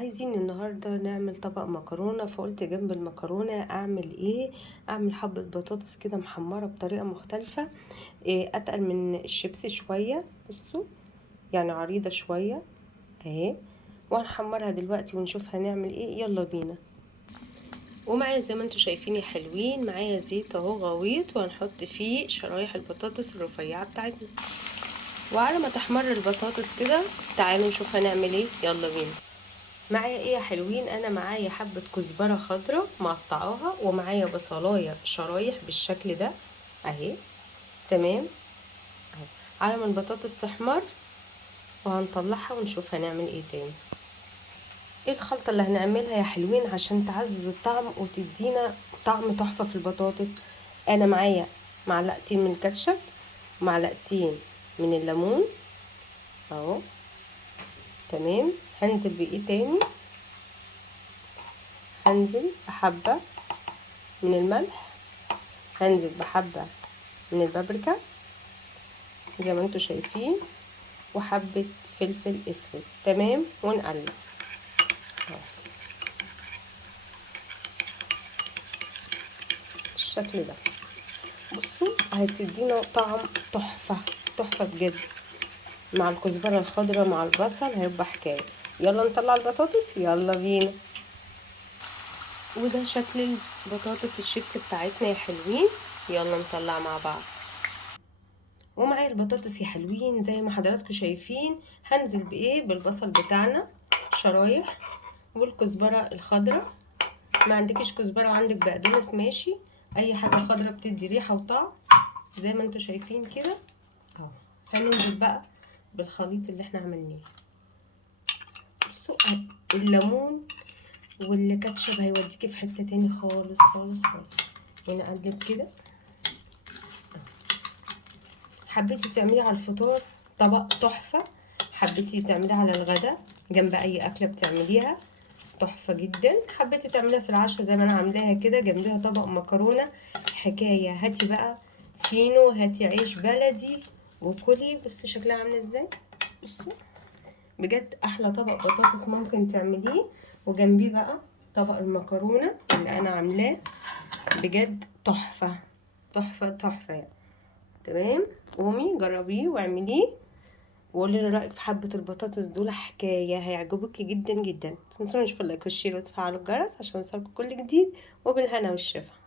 عايزين النهاردة نعمل طبق مكرونة، فقلت جنب المكرونة اعمل ايه؟ اعمل حبة بطاطس كده محمرة بطريقة مختلفة، اتقل من الشيبسي شوية. بصوا يعني عريضة شوية اهي، وهنحمرها دلوقتي ونشوف هنعمل ايه. يلا بينا. ومعايا زي ما انتوا شايفين يا حلوين، معايا زيت اهو غويط، وهنحط فيه شرايح البطاطس الرفيعة بتاعتنا. وعلى ما تحمر البطاطس كده تعالوا نشوف هنعمل ايه. يلا بينا. معايا ايه يا حلوين؟ انا معايا حبة كزبرة خضراء مقطعاها، ومعايا بصلاية شرايح بالشكل ده اهي. تمام اهو. على ما البطاطس تحمر وهنطلعها ونشوف هنعمل ايه تاني. ايه الخلطة اللي هنعملها يا حلوين عشان تعزز الطعم وتدينا طعم تحفة في البطاطس؟ انا معايا معلقتين من الكاتشب، معلقتين من الليمون اهو. تمام. هنزل بايه تاني؟ هنزل بحبة من الملح، هنزل بحبة من البابريكا زي ما انتوا شايفين، وحبة فلفل اسود. تمام. ونقلب بالشكل ده. بصوا هتدينا طعم تحفة تحفة بجد، مع الكزبرة الخضراء مع البصل هيبقى حكاية. يلا نطلع البطاطس، يلا بينا. وده شكل البطاطس الشيبس بتاعتنا يا حلوين. يلا نطلع مع بعض. ومعايا البطاطس يا حلوين زي ما حضراتكم شايفين. هنزل بايه؟ بالبصل بتاعنا شرايح، والكزبرة الخضراء. ما عندكش كزبرة وعندك بقدونس ماشي، اي حاجة خضراء بتدي ريحة وطعم زي ما انتوا شايفين كده اهو. هننزل بقى بالخليط اللي احنا عملناه. بصوا الليمون والكاتشب هيوديكي في حتة تاني خالص خالص خالص. ونقلب كده. حبيتي تعملي على الفطار طبق تحفة، حبيتي تعمليها على الغداء جنب اي اكلة بتعمليها تحفة جدا، حبيتي تعمليها في العشاء زي ما انا عاملاها كده جنبيها طبق مكرونة حكاية. هاتي بقى فينو، هاتي عيش بلدي وكلي. بصي شكلها عاملة ازاي. بصوا بجد احلى طبق بطاطس ممكن تعمليه، وجنبيه بقى طبق المكرونة اللي انا عاملاه. بجد تحفة تحفة تحفة يعني. تمام. قومي جربيه واعمليه وقولي لي رايك في حبه البطاطس دول، حكايه هيعجبوكي جدا جدا. متنسوش في اللايك والشير وتفعلوا الجرس عشان يوصلكوا كل جديد، وبالهنا والشفا.